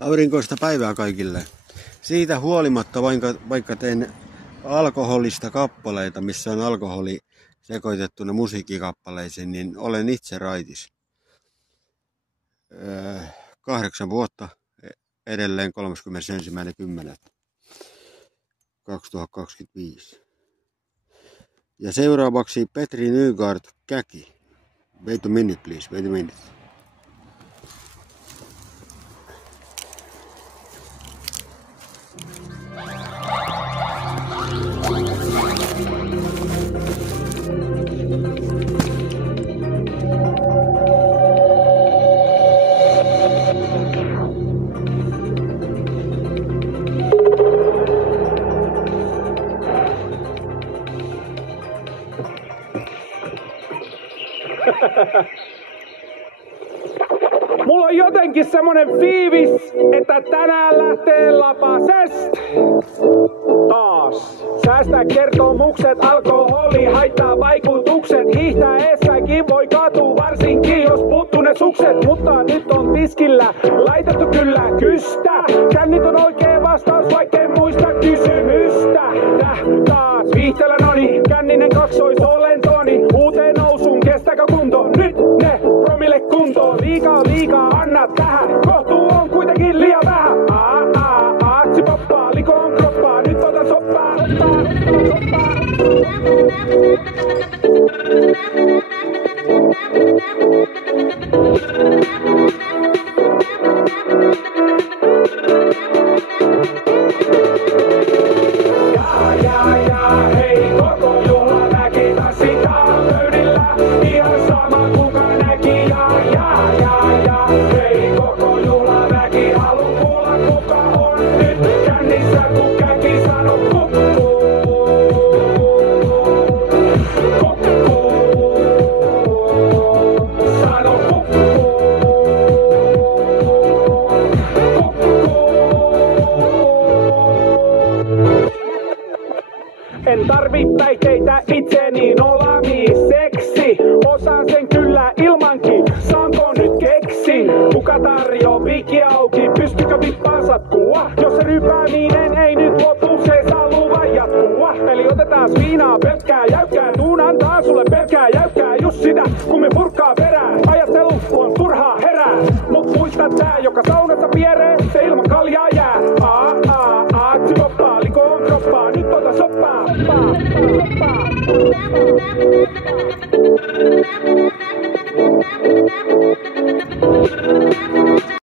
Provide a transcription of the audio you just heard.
Aurinkoista päivää kaikille. Siitä huolimatta, vaikka teen alkoholista kappaleita, missä on alkoholi sekoitettuna musiikkikappaleisiin, niin olen itse raitis. 8 vuotta edelleen 31.10.2025. Ja seuraavaksi Petri Nygard Käki. Wait a minute please, wait a minute. Mulla on jotenkin semmonen fiivis, että tänään lähtee lapasest. Taas. Säästää kertomukset, alkoholi haittaa vaikutukset. Hiihtäessäkin voi kaatua varsinkin, jos puuttuu ne sukset. Mutta nyt on tiskillä, laitettu kyllä kystä. Kännit on oikea vastaus, vaikkei muista kysymystä. Taas viihteellä noni, känninen kaksoisolentoni. Uuteen nousuun, kestäkö kunto? Nyt ne promille kuntoon. Liikaa, anna tähän. Kohtuu on kuitenkin liian vähän. Aatsi poppaa, likoon kroppaa. Nyt ota soppaa. Ja, hei, koko juhlaväki tassitaan pöydillä. Ihan sama kuka näki. Ja, hei, koko juhlaväki haluu kuulla kuka on nyt kännissä, kun käki sano kukkuu. Sano kukkuu. En tarvi päihteitä itseni olamiseksi. Osaan sen kyllä ilmankin. Saanko nyt keksi? Kuka tarjoaa piikki auki? Pystykö vippaan satkua? Jos se rypääminen ei nyt lopu, se saa luvan jatkua. Eli otetaan viinaa pelkkää jäykkää. Tuun antaa sulle pelkkää jäykkää. Just sitä, kun me purkkaa perään. Ajattelu on turhaa herää. Mut muista tää, joka saunassa pieree, se ilman kaljaa jää. Aatsi poppaa, likoon kroppaa. Nyt ota soppaa.